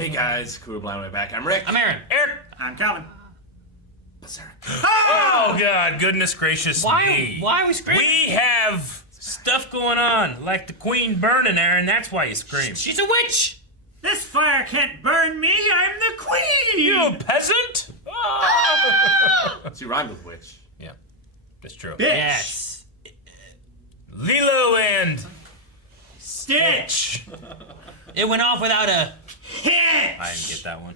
Hey guys, Crew Blind Way back. I'm Rick. I'm Aaron. Eric. I'm Calvin. Berserk. Oh God, goodness gracious me. Why are we screaming? We have stuff going on, like the queen burning, Aaron. That's why you scream. She's a witch! This fire can't burn me. I'm the queen. You a peasant? Oh. She rhymed with witch. Yeah, that's true. Bitch. Yes. Lilo and Stitch. It went off without a... Hitch. I didn't get that one.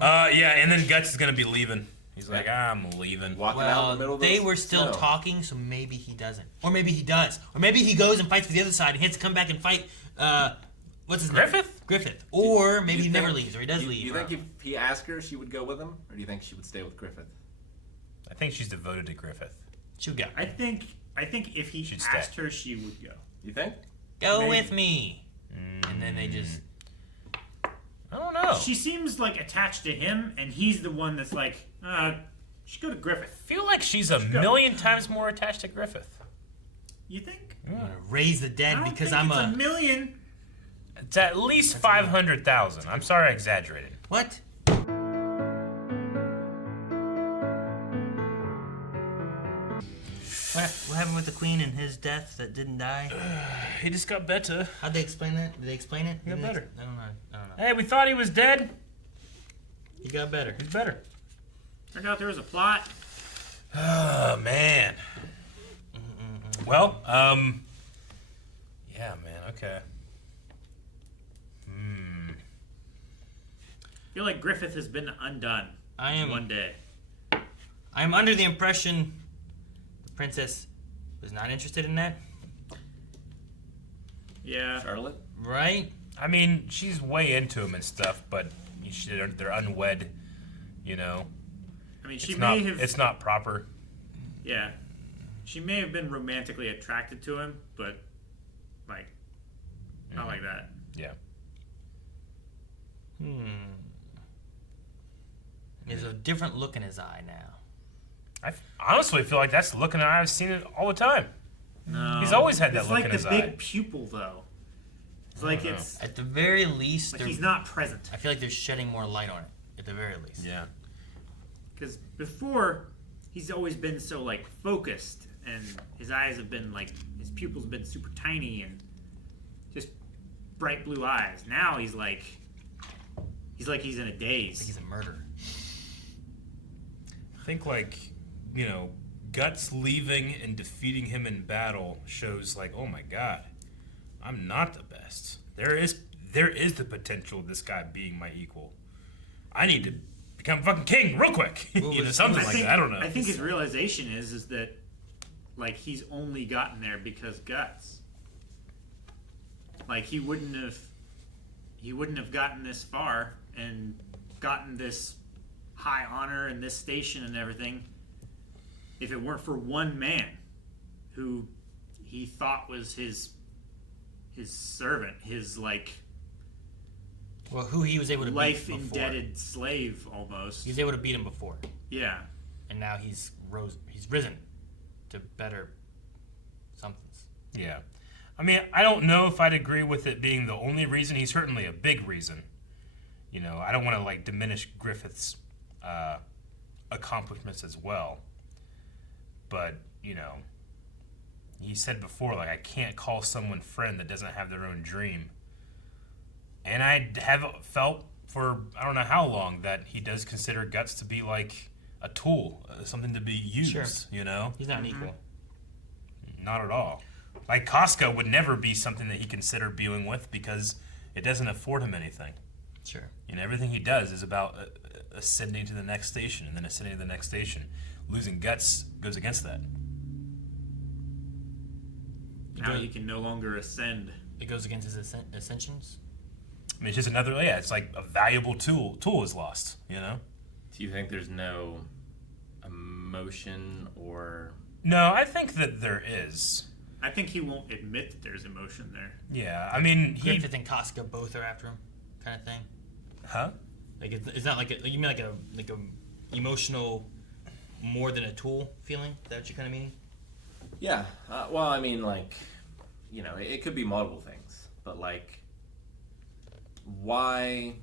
Yeah, and then Guts is gonna be leaving. He's like, I'm leaving. Walking out in the middle Well, of they the were still snow. talking, so maybe he doesn't. Or maybe he does. Or maybe he goes and fights for the other side and he has to come back and fight, what's his name? Griffith. Or maybe he never leaves, or he does leave. You think if he asked her, she would go with him? Or do you think she would stay with Griffith? I think she's devoted to Griffith. She'll go. I think if he Should asked stay. her, she would go. You think? Go Maybe. with me. And then they just... I don't know. She seems like attached to him, and he's the one that's like, should go to Griffith. I feel like she's a go. million times more attached to Griffith. You think? I'm gonna raise the I dead don't because think I'm it's a... a million. It's at least 500,000. I'm sorry I exaggerated. What? What happened with the queen and his death that didn't die? He just got better. How'd they explain that? Did they explain it? He got better. I don't know. Hey, we thought he was dead. He got better. He's better. Turned out there was a plot. Oh, man. Well, yeah, man, okay. I feel like Griffith has been undone. I am- One day. I'm under the impression the princess was not interested in that, Yeah. Charlotte? right? I mean, she's way into him and stuff, but they're unwed, you know. I mean, she It's may not, have. it's not proper. Yeah. She may have been romantically attracted to him, but, like, not like that. Yeah. There's a different look in his eye now. I honestly feel like that's the look in the eye. I've seen it all the time. No. He's always had that it's look like in his the big eye. pupil, though. It's like it's At the very least, like he's not present. I feel like they're shedding more light on it. At the very least. Yeah. Because before, he's always been so like focused, and his eyes have been like his pupils have been super tiny and just bright blue eyes. Now he's like he's in a daze. He's a murderer. I think, like, you know, Guts leaving and defeating him in battle shows, like, oh my god, I'm not the best. There is the potential of this guy being my equal. I need to become fucking king real quick. You know, something like that. I don't know. I think his realization is that like he's only gotten there because Guts. Like he wouldn't have gotten this far and gotten this high honor and this station and everything if it weren't for one man who he thought was his servant, his like Well, who he was able to life beat before. indebted slave almost. He was able to beat him before, Yeah. and now he's risen to better somethings. Yeah. I mean, I don't know if I'd agree with it being the only reason. He's certainly a big reason. You know, I don't want to, like, diminish Griffith's accomplishments as well. But, you know, he said before, like, I can't call someone friend that doesn't have their own dream. And I have felt for, I don't know how long, that he does consider Guts to be, like, a tool, something to be used, Sure. you know? He's not an equal. Not at all. Like, Casca would never be something that he considered being with because it doesn't afford him anything. Sure. And everything he does is about ascending to the next station and then ascending to the next station. Losing Guts goes against that. Now he can no longer ascend. It goes against his ascensions. I mean, it's just another, yeah, it's like a valuable tool is lost, you know? Do you think there's no emotion or... No, I think that there is. I think he won't admit that there's emotion there. Yeah, I mean, he... Griffith and Casca both are after him, kind of thing. Huh? Like it's not like you mean like a emotional, more than a tool feeling. Is that what you kind of mean? Yeah, well, I mean, like, you know, it could be multiple things, but, like, why,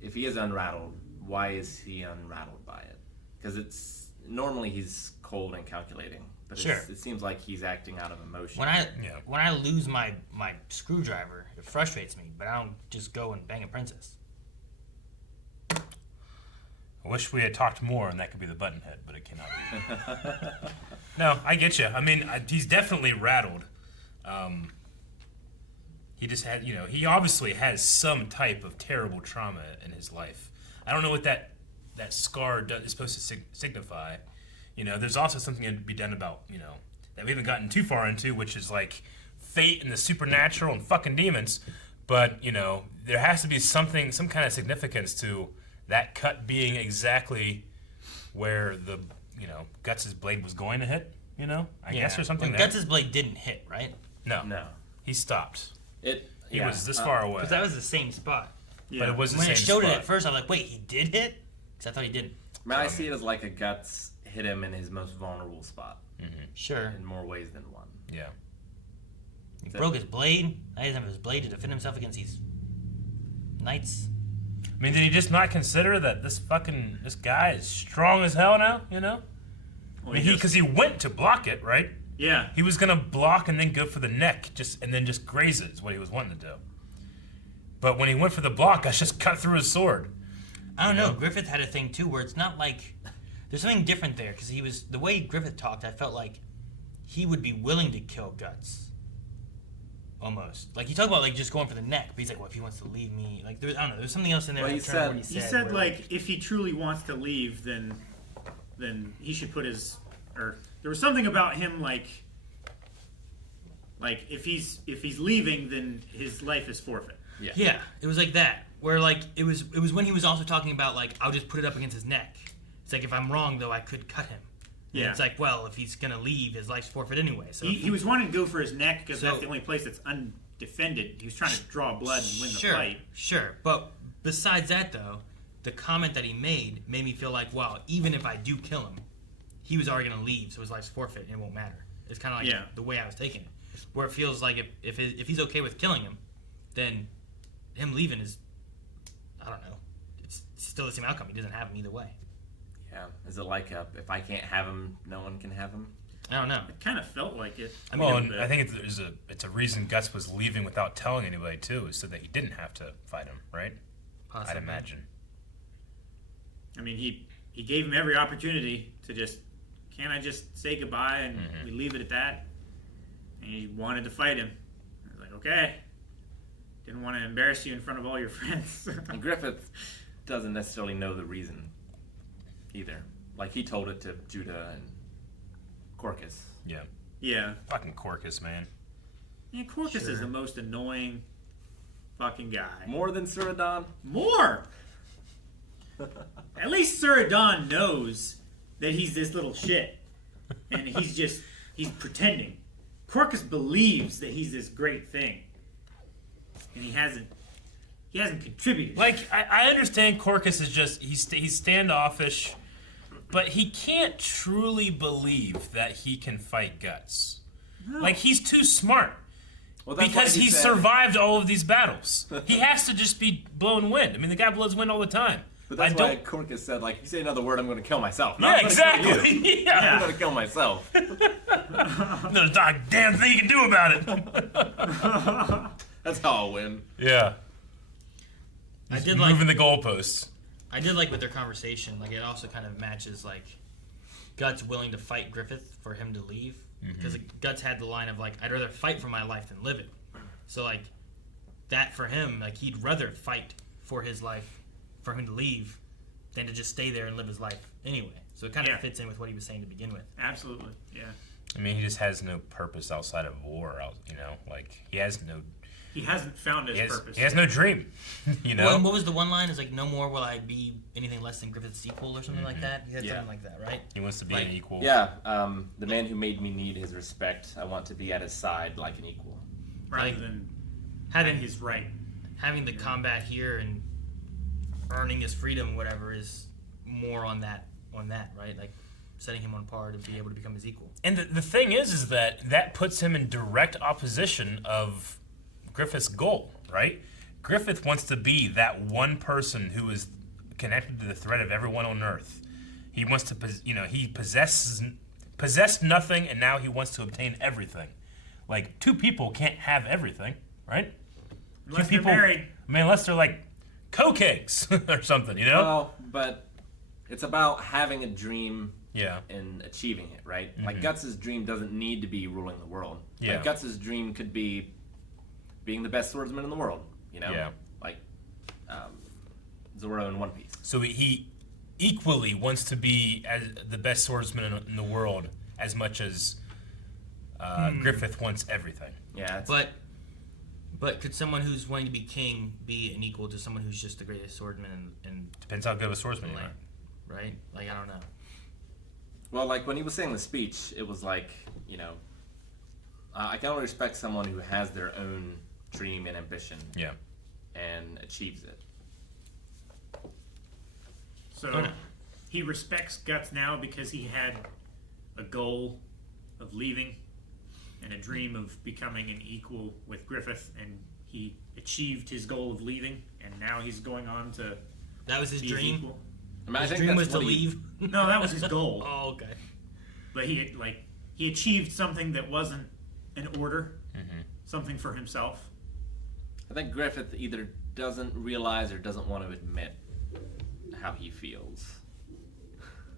if he is unrattled, why is he unrattled by it? Because it's normally he's cold and calculating, but Sure. it seems like he's acting out of emotion. When I lose my screwdriver, it frustrates me, but I don't just go and bang a princess. I wish we had talked more and that could be the button head, but it cannot be. No, I get you. I mean, he's definitely rattled. He just had, he obviously has some type of terrible trauma in his life. I don't know what that scar is supposed to signify. There's also something to be done about, that we haven't gotten too far into, which is like fate and the supernatural and fucking demons. But, there has to be some kind of significance to that cut being exactly where the, Guts' blade was going to hit, I guess, or something. Well, Guts' blade didn't hit, right? No. He stopped. He Yeah. was this far away. Because that was the same spot. Yeah. But it was the When same it showed spot. it at first, I was like, wait, he did hit? Because I thought he didn't. I mean, I see it as like a Guts hit him in his most vulnerable spot Sure. in more ways than one. Yeah. He broke his blade. Now he doesn't have his blade to defend himself against these knights. I mean, did he just not consider that this guy is strong as hell now, Well, I mean, because he went to block it, right? yeah. He was gonna block and then go for the neck, and then just graze it is what he was wanting to do. But when he went for the block, I just cut through his sword. I don't know. Griffith had a thing too where it's not like there's something different there because the way Griffith talked. I felt like he would be willing to kill Guts. Almost like he talked about like just going for the neck, but he's like, well, if he wants to leave me, like I don't know. There's something else in there. Well, I'm he trying to remember what He said where, like if he truly wants to leave, then he should put his or there was something about him like if he's leaving, then his life is forfeit. Yeah, it was like that. Where like it was when he was also talking about like I'll just put it up against his neck. It's like if I'm wrong though, I could cut him. And Yeah. it's like well, if he's gonna leave, his life's forfeit anyway. So He was wanting to go for his neck because So- that's the only place that's undefended. He was trying to draw blood and win the sure, fight. sure. But besides that though, the comment that he made me feel like well, even if I do kill him, he was already gonna leave, so his life's forfeit and it won't matter. It's kind of like Yeah. the way I was taking it, where it feels like if he's okay with killing him, then him leaving is I don't know. It's still the same outcome. He doesn't have him either way. Yeah. Is it like if I can't have him, no one can have him? I don't know. It kind of felt like it. I mean, Well, a and bit. I think it's a reason Guts was leaving without telling anybody too, so that he didn't have to fight him, right? possibly. I'd imagine. I mean, he gave him every opportunity to just, can't I just say goodbye and we leave it at that? And he wanted to fight him. I was like, okay. Didn't want to embarrass you in front of all your friends. And Griffith doesn't necessarily know the reason either. Like he told it to Judah and Corcus. Yeah. yeah. Fucking Corcus, man. Yeah, Corcus is the most annoying fucking guy. More than Suradon? More! At least Suradon knows that he's this little shit. And he's pretending. Corcus believes that he's this great thing. And he hasn't contributed. Like, I understand Corcus is just, he's standoffish, but he can't truly believe that he can fight Guts. No. Like, he's too smart. Well, that's Because why he said- survived all of these battles. He has to just be blowing wind. I mean, the guy blows wind all the time. But that's I why don't. Corcus said, like, if you say another word, I'm going to kill myself. Yeah, I'm gonna kill you. exactly. Yeah. I'm going to kill myself. There's not a damn thing you can do about it. That's how I'll win. Yeah. I He's did like moving the goalposts. with their conversation. Like it also kind of matches like Guts willing to fight Griffith for him to leave because Guts had the line of like I'd rather fight for my life than live it. So like that for him, like he'd rather fight for his life for him to leave than to just stay there and live his life anyway. So it kind of fits in with what he was saying to begin with. Absolutely, yeah. I mean, he just has no purpose outside of war. Like he hasn't found his purpose. Purpose. He has no dream. What was the one line? Is like no more will I be anything less than Griffith's equal or something like that. He had something like that, right? He wants to be Like- an equal. Yeah, the man who made me need his respect, I want to be at his side like an equal. Rather Like, than Having his right. having the combat here and earning his freedom, whatever, is more on that, right? Like setting him on par to be able to become his equal. And the thing is that puts him in direct opposition of Griffith's goal, right? Griffith wants to be that one person who is connected to the thread of everyone on Earth. He wants to, he possessed nothing, and now he wants to obtain everything. Like, two people can't have everything, right? Unless two they're people, married. I mean, unless they're like co-cakes or something, you know? Well, but it's about having a dream Yeah. and achieving it, right? Like Guts' dream doesn't need to be ruling the world. Yeah. Like Guts' dream could be being the best swordsman in the world, you know? Yeah. Like Zoro in One Piece. So he equally wants to be as the best swordsman in the world as much as Griffith wants everything. Yeah, it's, But could someone who's wanting to be king be an equal to someone who's just the greatest swordsman in Depends how good of a swordsman the you are. land? Right? Like, I don't know. well, like when he was saying the speech, it was like, you know, I can only respect someone who has their own dream and ambition Yeah. and achieves it. So Okay. he respects Guts now because he had a goal of leaving and a dream of becoming an equal with Griffith, and he achieved his goal of leaving, and now he's going on to That was his be dream? equal. I mean, I His think dream that's was to what he- leave? No, that was his goal. Oh, okay. But he achieved something that wasn't an order, something for himself. I think Griffith either doesn't realize or doesn't want to admit how he feels.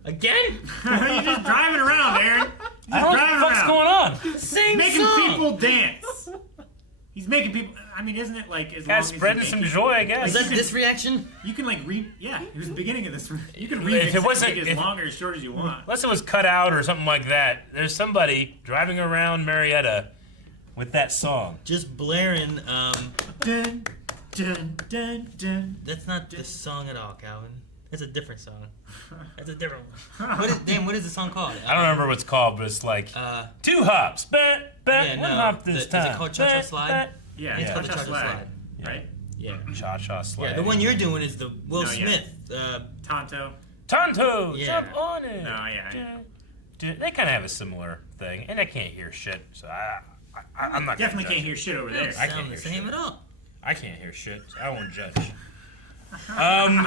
Again? You're just driving around, Aaron. I don't know what driving the fuck's around. going on. Same Making song! people dance. He's making people. I mean, isn't it like as long Guys, as spreading you some make it- joy, I guess. Is that this reaction? You can like yeah, it was the beginning of this. You can If remix it wasn't- make it as long or as short as you want. Unless it was cut out or something like that. There's somebody driving around Marietta with that song. Just blaring, Dun, dun, dun, dun. that's not this song at all, Calvin. That's a different song. That's a different one. What is the song called? I don't remember what it's called, but it's like two hops, one hop this is it time. called Cha-Cha Slide? Yeah, It's it's called the Cha-Cha Cha-Cha Slide, Slide. right? Yeah. Cha-cha slide. Yeah, the one you're doing is the Will No, yeah. Smith. Tonto. Tonto, Yeah. jump on it. No, yeah. They kind of have a similar thing, and I can't hear shit, so I'm not. Definitely gonna can't judge hear shit over there. I can't Sound hear the same shit. at all. I can't hear shit, so I won't judge.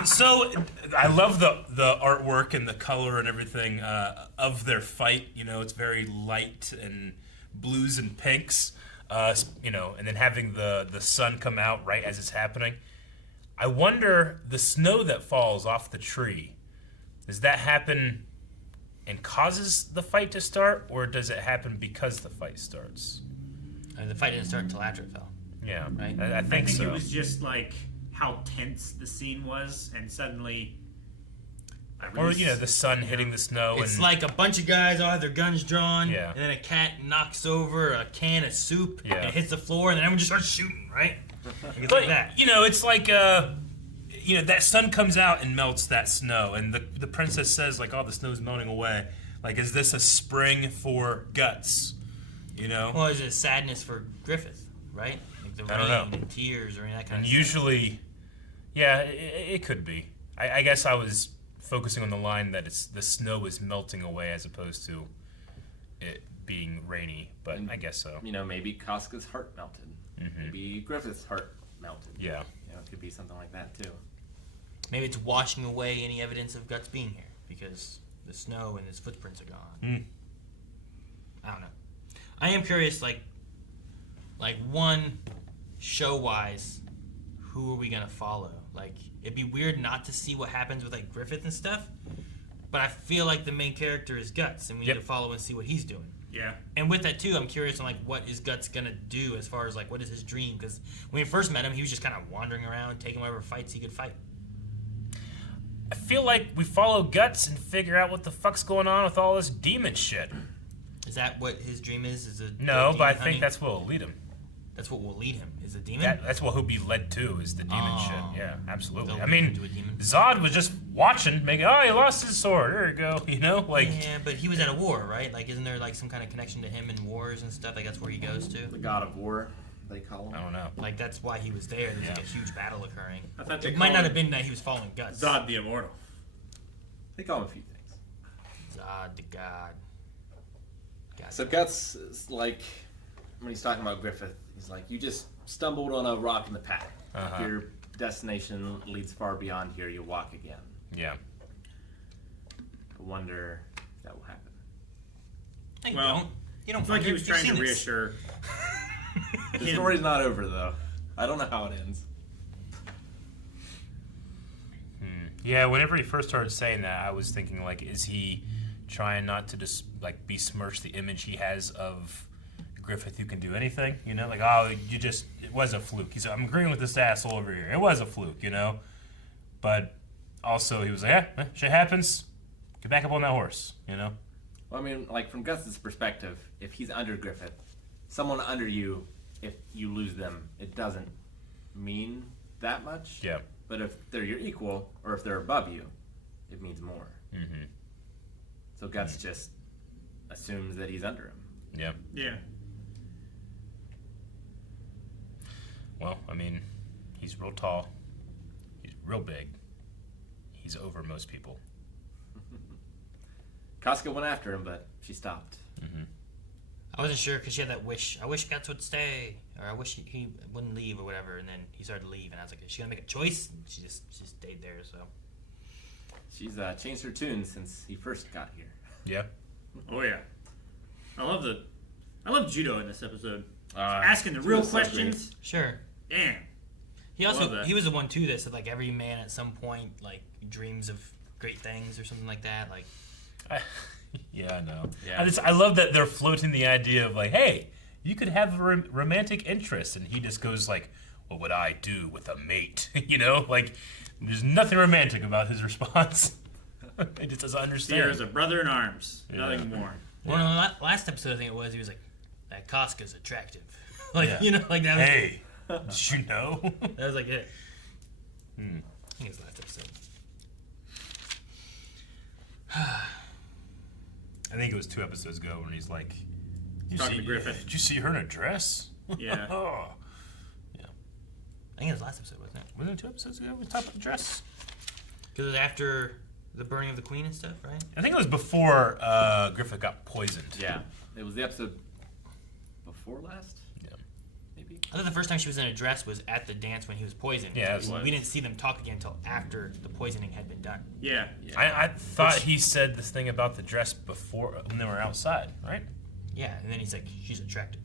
So I love the artwork and the color and everything of their fight. You know, it's very light and blues and pinks. You know, and then having the sun come out right as it's happening. I wonder, the snow that falls off the tree, does that happen and causes the fight to start, or does it happen because the fight starts? The fight didn't start until after it fell. Yeah, Right. I I think think so. it was just like how tense the scene was, and suddenly. Or the sun hitting the snow. It's and like a bunch of guys all have their guns drawn, Yeah. and then a cat knocks over a can of soup, Yeah. and it hits the floor, and then everyone just starts shooting, right? It's But like that. it's like that sun comes out and melts that snow, and the princess says like, "Oh, the snow's melting away." Like, is this a spring for Guts? You know, Well, is it sadness for Griffith, right? Like the I don't know. rain and tears or any of that kind and of stuff. usually, yeah, it could be. I guess I was focusing on the line that the snow is melting away as opposed to it being rainy, but I guess so. You know, maybe Casca's heart melted. Maybe Griffith's heart melted. Yeah. You know, it could be something like that too. Maybe it's washing away any evidence of Guts being here because the snow and his footprints are gone. I don't know. I am curious, like one, show-wise, who are we gonna follow? Like, it'd be weird not to see what happens with like Griffith and stuff, but I feel like the main character is Guts, and we need to follow and see what he's doing. Yeah. And with that too, I'm curious on like what is Guts gonna do as far as like what is his dream? Because when we first met him, he was just kind of wandering around, taking whatever fights he could fight. I feel like we follow Guts and figure out what the fuck's going on with all this demon shit. Is that what his dream is? Is a No, but I demon think hunting? that's what will lead him. That's what will lead him. Is a demon? That's what he'll be led to, is the demon Oh. shit. Yeah, absolutely. They'll I lead mean, him to a demon. Zod was just watching, making, oh, he lost his sword. There you go. You know, like, Yeah, but he was at a war, right? Like, isn't there like some kind of connection to him in wars and stuff? Like that's where he goes to. The God of War, they call him. I don't know. Like that's why he was there. There's like Yeah. a huge battle occurring. I thought they It might called not have been that he was following Guts. Zod the Immortal. They call him a few things. Zod the God. So Guts is like, when he's talking about Griffith, He's like, you just stumbled on a rock in the path. Uh-huh. If your destination leads far beyond here, you'll walk again. Yeah. I wonder if that will happen. You Well, don't. You don't. It's like he was you've trying seen to this. reassure. The him. story's not over, though. I don't know how it ends. Yeah, whenever he first started saying that, I was thinking, like, is he trying not to just, like, besmirch the image he has of Griffith who can do anything? You know, like, oh, it was a fluke. He's, I'm agreeing with this asshole over here. It was a fluke, you know? But also he was like, yeah, shit happens. Get back up on that horse, you know? Well, I mean, like, from Gus's perspective, if he's under Griffith, someone under you, if you lose them, it doesn't mean that much. Yeah. But if they're your equal, or if they're above you, it means more. Mm-hmm. So Gus just assumes that he's under him. Yeah. Yeah. Well, I mean, he's real tall. He's real big. He's over most people. Casca went after him, but she stopped. Mm-hmm. I wasn't sure because she had that wish. I wish Guts would stay, or I wish he wouldn't leave, or whatever. And then he started to leave, and I was like, "Is she gonna make a choice?" And she stayed there. So She's changed her tune since he first got here. Yeah. Oh yeah. I love Judo in this episode. Uh, Asking the real Judo's so questions. sure. Damn. He Love also that. he was the one too that said like every man at some point like dreams of great things or something like that. Like Yeah, I know. Yeah. I love that they're floating the idea of like, hey, you could have a romantic interest, and he just goes like, what would I do with a mate? You know, like there's nothing romantic about his response. He just doesn't understand. Sierra's a brother in arms. Yeah. Nothing more. well, no, last episode I think it was he was like that Casca's attractive. Like Yeah. you know like that. Was, Hey, did you know? that was like it. Hmm. I think it was last episode. I think it was 2 episodes ago when he's like, Talking to Griffith. Did you see her in a dress? Yeah. Oh. I think it was last episode, wasn't it? Wasn't it 2 episodes ago we talked about the dress? Because it was after the burning of the queen and stuff, right? I think it was before Griffith got poisoned. Yeah, it was the episode before last. Yeah. Maybe. I thought the first time she was in a dress was at the dance when he was poisoned. Yeah, it was. We didn't see them talk again until after the poisoning had been done. Yeah. I thought he said this thing about the dress before when they were outside, right? Yeah, and then he's like, she's attractive,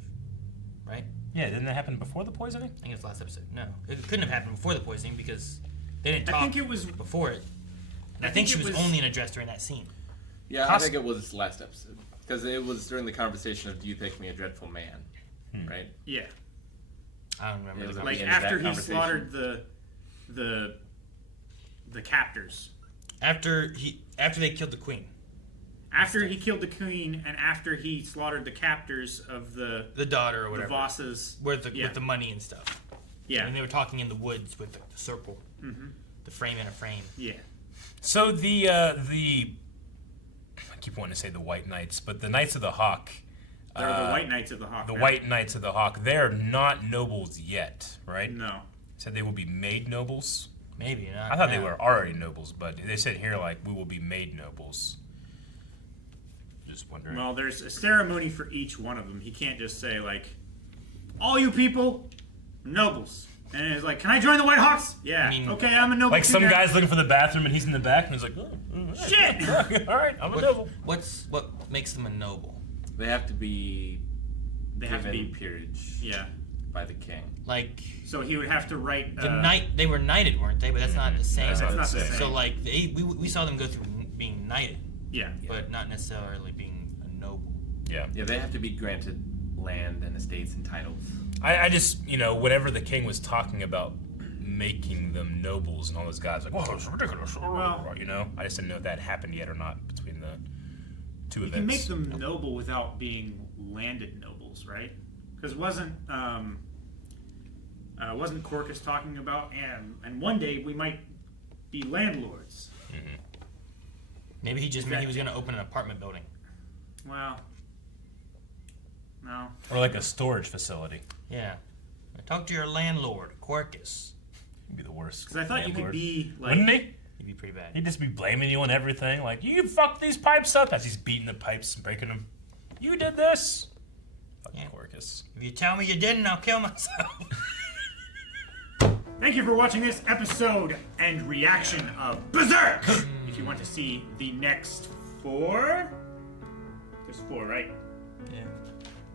right? Yeah, didn't that happen before the poisoning? I think it was last episode. No, it couldn't have happened before the poisoning because they didn't I talk think it was- before it. And I think think she it was was- only in a dress during that scene. Yeah, I Cas- think it was last episode. Because it was during the conversation of, do you think me a dreadful man? Right? Yeah. I don't remember. It was the Like end of that after he conversation. slaughtered the captors. after they killed the queen, After he killed the queen and after he slaughtered the captors of the daughter or the whatever, Vosses. with the yeah. with the money and stuff. Yeah. And they were talking in the woods with the circle, the frame in a frame. Yeah. So the I keep wanting to say the White Knights, but the Knights of the Hawk. They're the White Knights of the Hawk. The right? White Knights of the Hawk. They're not nobles yet, right? No. Said they will be made nobles. Maybe not. I thought they now. were already nobles, but they said here like we will be made nobles. Just wondering. Well, there's a ceremony for each one of them. He can't just say like, "All you people, nobles," and it's like, "Can I join the White Hawks?" Yeah. I mean- okay, I'm a noble. Like too some now." guy's looking for the bathroom and he's in the back and he's like, oh, Shit! all right, I'm a noble. What makes them a noble? They have to be They have to given be. peerage Yeah. by the king. Like So he would have to write. the knight, they were knighted, weren't they? But that's not the same. That's That's not not the the same. same. So like we saw them go through being knighted, Yeah. but not necessarily being a noble. Yeah. Yeah, they have to be granted land and estates and titles. I just, whenever the king was talking about making them nobles and all those guys, like, whoa, that's ridiculous. Well- I just didn't know if that happened yet or not between the two You events. can make them noble without being landed nobles, right? Because wasn't Corcus talking about and one day we might be landlords? Maybe he just meant he was going to open an apartment building. Well, no. Or like a storage facility. Yeah. Talk to your landlord, Quercus. He'd be the worst. Because I thought you could landlord. be like. Wouldn't he? He'd be pretty bad. He'd just be blaming you on everything. Like, you fucked these pipes up as he's beating the pipes and breaking them. You did this. Fucking Yeah. Corcus. If you tell me you didn't, I'll kill myself. Thank you for watching this episode and reaction of Berserk. If you want to see the next 4, there's 4, right? Yeah.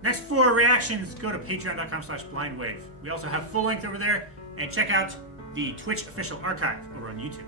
Next 4 reactions, go to patreon.com/blindwave. We also have full length over there, and check out the Twitch official archive over on YouTube.